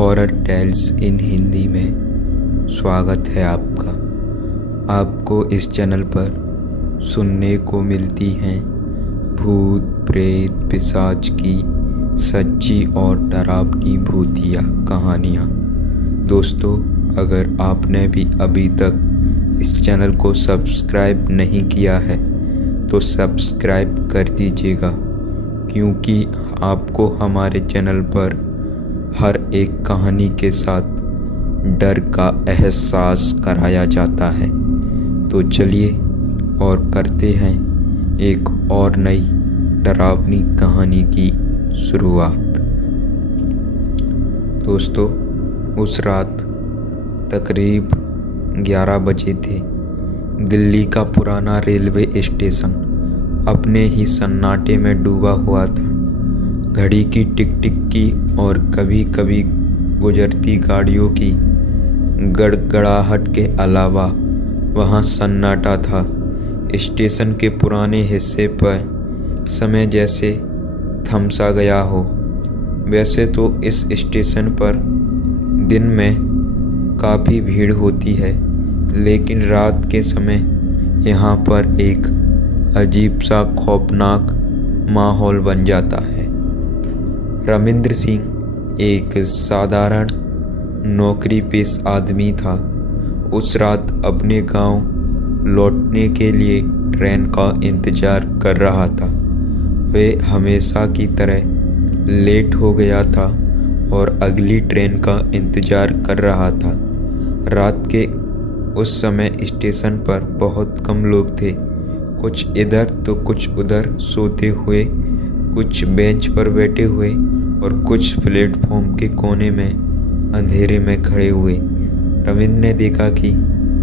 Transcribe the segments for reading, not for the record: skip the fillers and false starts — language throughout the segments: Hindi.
हॉरर टेल्स इन हिंदी में स्वागत है आपका। आपको इस चैनल पर सुनने को मिलती हैं भूत प्रेत पिशाच की सच्ची और डरावनी भूतिया कहानियाँ। दोस्तों, अगर आपने भी अभी तक इस चैनल को सब्सक्राइब नहीं किया है तो सब्सक्राइब कर दीजिएगा, क्योंकि आपको हमारे चैनल पर हर एक कहानी के साथ डर का एहसास कराया जाता है। तो चलिए और करते हैं एक और नई डरावनी कहानी की शुरुआत। दोस्तों, उस रात तकरीब 11 बजे थे। दिल्ली का पुराना रेलवे स्टेशन अपने ही सन्नाटे में डूबा हुआ था। घड़ी की टिक टिक की और कभी कभी गुजरती गाड़ियों की गड़गड़ाहट के अलावा वहाँ सन्नाटा था। स्टेशन के पुराने हिस्से पर समय जैसे थम सा गया हो। वैसे तो इस स्टेशन पर दिन में काफ़ी भीड़ होती है, लेकिन रात के समय यहाँ पर एक अजीब सा खौफनाक माहौल बन जाता है। रविंद्र सिंह एक साधारण नौकरी पेश आदमी था। उस रात अपने गांव लौटने के लिए ट्रेन का इंतज़ार कर रहा था। वह हमेशा की तरह लेट हो गया था और अगली ट्रेन का इंतज़ार कर रहा था। रात के उस समय स्टेशन पर बहुत कम लोग थे। कुछ इधर तो कुछ उधर सोते हुए, कुछ बेंच पर बैठे हुए और कुछ प्लेटफॉर्म के कोने में अंधेरे में खड़े हुए। रविंद्र ने देखा कि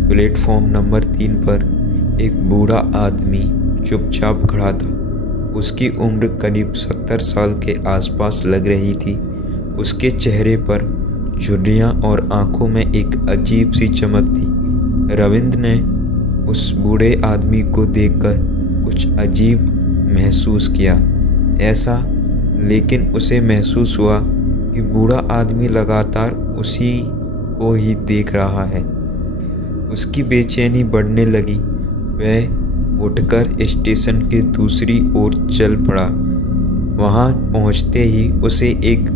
प्लेटफॉर्म नंबर 3 पर एक बूढ़ा आदमी चुपचाप खड़ा था। उसकी उम्र करीब 70 साल के आसपास लग रही थी। उसके चेहरे पर झुर्रियाँ और आंखों में एक अजीब सी चमक थी। रविंद्र ने उस बूढ़े आदमी को देखकर कुछ अजीब महसूस किया। ऐसा लेकिन उसे महसूस हुआ कि बूढ़ा आदमी लगातार उसी को ही देख रहा है। उसकी बेचैनी बढ़ने लगी। वह उठकर स्टेशन के दूसरी ओर चल पड़ा। वहां पहुंचते ही उसे एक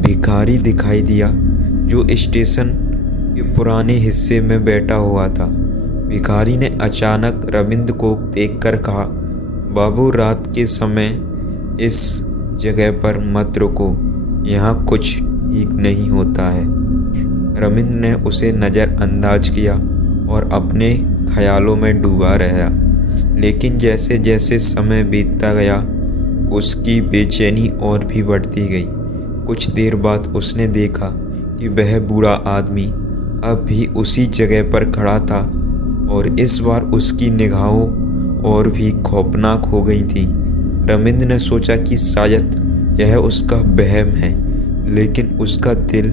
भिखारी दिखाई दिया जो स्टेशन के पुराने हिस्से में बैठा हुआ था। भिखारी ने अचानक रविंद्र को देखकर कहा, बाबू, रात के समय इस जगह पर मत रुको, यहाँ कुछ ठीक नहीं होता है। रविंद्र ने उसे नज़रअंदाज किया और अपने ख्यालों में डूबा रहा। लेकिन जैसे जैसे समय बीतता गया उसकी बेचैनी और भी बढ़ती गई। कुछ देर बाद उसने देखा कि वह बूढ़ा आदमी अब भी उसी जगह पर खड़ा था और इस बार उसकी निगाहों और भी खौफनाक हो गई थी। रविंद्र ने सोचा कि शायद यह उसका वहम है, लेकिन उसका दिल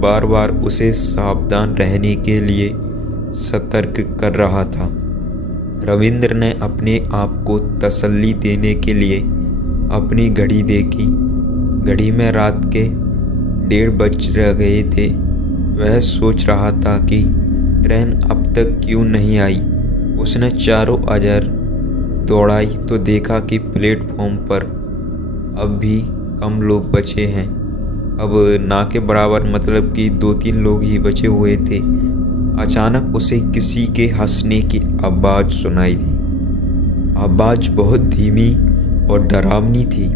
बार बार उसे सावधान रहने के लिए सतर्क कर रहा था। रविंद्र ने अपने आप को तसल्ली देने के लिए अपनी घड़ी देखी। घड़ी में रात के 1:30 बज गए थे। वह सोच रहा था कि ट्रेन अब तक क्यों नहीं आई। उसने चारों ओर दौड़ाई तो देखा कि प्लेटफॉर्म पर अब भी कम लोग बचे हैं। अब ना के बराबर, मतलब कि 2-3 लोग ही बचे हुए थे। अचानक उसे किसी के हंसने की आवाज़ सुनाई दी। आवाज़ बहुत धीमी और डरावनी थी।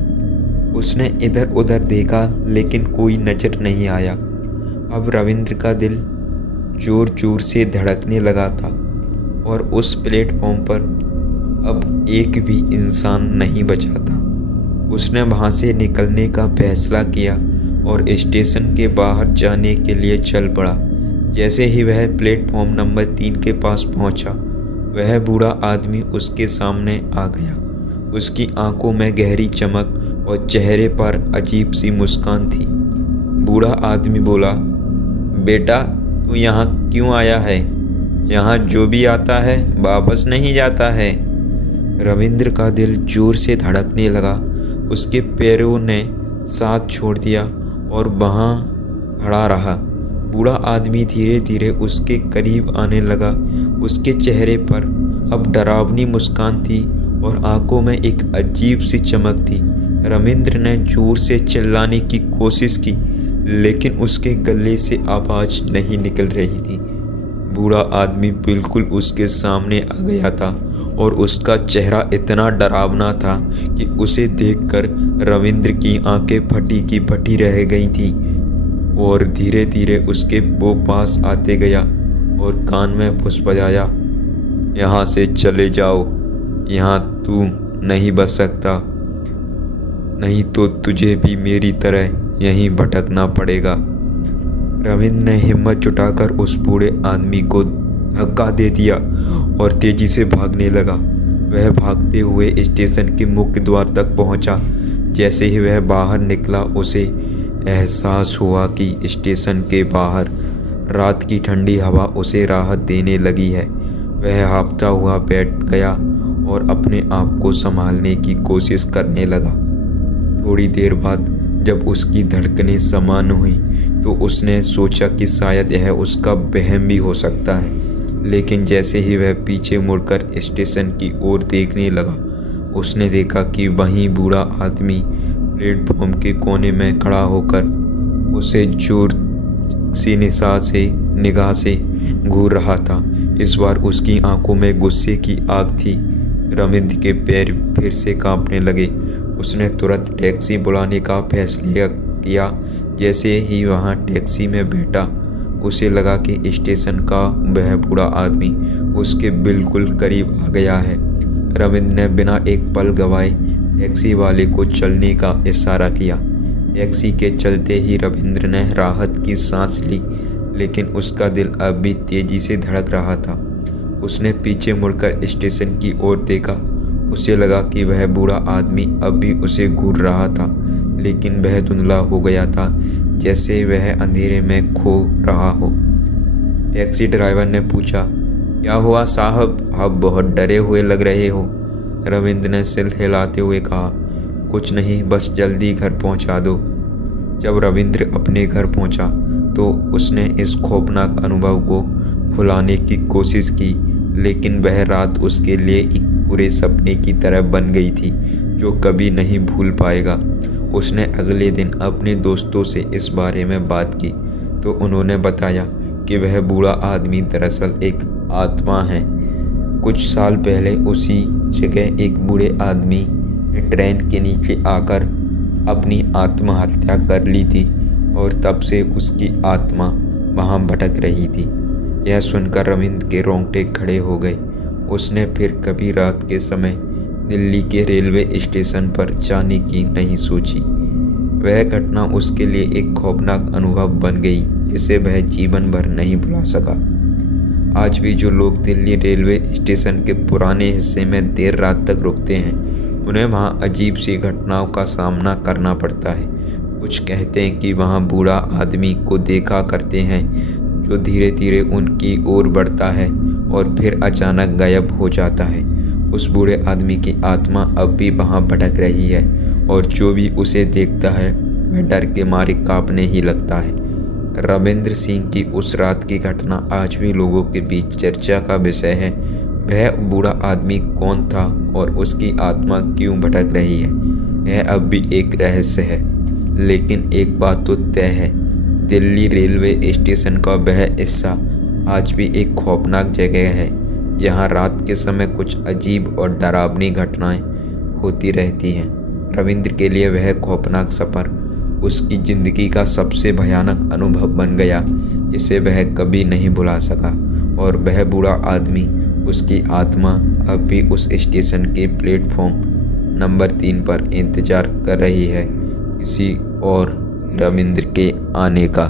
उसने इधर उधर देखा, लेकिन कोई नज़र नहीं आया। अब रविंद्र का दिल जोर जोर से धड़कने लगा था और उस प्लेटफॉर्म पर अब एक भी इंसान नहीं बचा था। उसने वहाँ से निकलने का फैसला किया और स्टेशन के बाहर जाने के लिए चल पड़ा। जैसे ही वह प्लेटफॉर्म नंबर 3 के पास पहुँचा, वह बूढ़ा आदमी उसके सामने आ गया। उसकी आंखों में गहरी चमक और चेहरे पर अजीब सी मुस्कान थी। बूढ़ा आदमी बोला, बेटा, तू यहाँ क्यों आया है? यहाँ जो भी आता है वापस नहीं जाता है। रविंद्र का दिल जोर से धड़कने लगा। उसके पैरों ने साथ छोड़ दिया और वहाँ खड़ा रहा। बूढ़ा आदमी धीरे धीरे उसके करीब आने लगा। उसके चेहरे पर अब डरावनी मुस्कान थी और आंखों में एक अजीब सी चमक थी। रविंद्र ने जोर से चिल्लाने की कोशिश की, लेकिन उसके गले से आवाज़ नहीं निकल रही थी। बूढ़ा आदमी बिल्कुल उसके सामने आ गया था और उसका चेहरा इतना डरावना था कि उसे देखकर रविंद्र की आंखें फटी की फटी रह गई थी और धीरे धीरे उसके वो पास आते गया और कान में फुसफुसाया, यहाँ से चले जाओ, यहाँ तू नहीं बच सकता, नहीं तो तुझे भी मेरी तरह यहीं भटकना पड़ेगा। रविंद्र ने हिम्मत जुटाकर उस बूढ़े आदमी को धक्का दे दिया और तेजी से भागने लगा। वह भागते हुए स्टेशन के मुख्य द्वार तक पहुंचा। जैसे ही वह बाहर निकला उसे एहसास हुआ कि स्टेशन के बाहर रात की ठंडी हवा उसे राहत देने लगी है। वह हाँफता हुआ बैठ गया और अपने आप को संभालने की कोशिश करने लगा। थोड़ी देर बाद जब उसकी धड़कनें समान हुई तो उसने सोचा कि शायद यह उसका वहम भी हो सकता है, लेकिन जैसे ही वह पीछे मुड़कर स्टेशन की ओर देखने लगा, उसने देखा कि वहीं बूढ़ा आदमी प्लेटफॉर्म के कोने में खड़ा होकर उसे जोर सी निगाह से घूर रहा था। इस बार उसकी आंखों में गुस्से की आग थी। रविंद्र के पैर फिर से कांपने लगे। उसने तुरंत टैक्सी बुलाने का फैसला किया। जैसे ही वहां टैक्सी में बैठा, उसे लगा कि स्टेशन का वह बूढ़ा आदमी उसके बिल्कुल करीब आ गया है। रविंद्र ने बिना एक पल गवाए टैक्सी वाले को चलने का इशारा किया। टैक्सी के चलते ही रविंद्र ने राहत की सांस ली, लेकिन उसका दिल अब भी तेजी से धड़क रहा था। उसने पीछे मुड़कर स्टेशन की ओर देखा। उसे लगा कि वह बूढ़ा आदमी अब भी उसे घूर रहा था, लेकिन वह धुंधला हो गया था, जैसे वह अंधेरे में खो रहा हो। टैक्सी ड्राइवर ने पूछा, क्या हुआ साहब, आप बहुत डरे हुए लग रहे हो। रविंद्र ने सिर हिलाते हुए कहा, कुछ नहीं, बस जल्दी घर पहुंचा दो। जब रविंद्र अपने घर पहुंचा तो उसने इस खौफनाक अनुभव को भुलाने की कोशिश की, लेकिन वह रात उसके लिए एक पूरे सपने की तरह बन गई थी जो कभी नहीं भूल पाएगा। उसने अगले दिन अपने दोस्तों से इस बारे में बात की तो उन्होंने बताया कि वह बूढ़ा आदमी दरअसल एक आत्मा है। कुछ साल पहले उसी जगह एक बूढ़े आदमी ने ट्रेन के नीचे आकर अपनी आत्महत्या कर ली थी और तब से उसकी आत्मा वहाँ भटक रही थी। यह सुनकर रविंद्र के रोंगटे खड़े हो गए। उसने फिर कभी रात के समय दिल्ली के रेलवे स्टेशन पर जाने की नहीं सोची। वह घटना उसके लिए एक खौफनाक अनुभव बन गई जिसे वह जीवन भर नहीं भुला सका। आज भी जो लोग दिल्ली रेलवे स्टेशन के पुराने हिस्से में देर रात तक रुकते हैं, उन्हें वहाँ अजीब सी घटनाओं का सामना करना पड़ता है। कुछ कहते हैं कि वहाँ बूढ़ा आदमी को देखा करते हैं जो धीरे धीरे उनकी ओर बढ़ता है और फिर अचानक गायब हो जाता है। उस बूढ़े आदमी की आत्मा अब भी वहाँ भटक रही है और जो भी उसे देखता है वह डर के मारे कांपने ही लगता है। रविंद्र सिंह की उस रात की घटना आज भी लोगों के बीच चर्चा का विषय है। वह बूढ़ा आदमी कौन था और उसकी आत्मा क्यों भटक रही है, यह अब भी एक रहस्य है। लेकिन एक बात तो तय है, दिल्ली रेलवे स्टेशन का वह हिस्सा आज भी एक खौफनाक जगह है जहां रात के समय कुछ अजीब और डरावनी घटनाएं होती रहती हैं। रविंद्र के लिए वह खौफनाक सफ़र उसकी ज़िंदगी का सबसे भयानक अनुभव बन गया जिसे वह कभी नहीं भुला सका। और वह बूढ़ा आदमी, उसकी आत्मा अब भी उस स्टेशन के प्लेटफॉर्म नंबर 3 पर इंतज़ार कर रही है किसी और रविंद्र के आने का।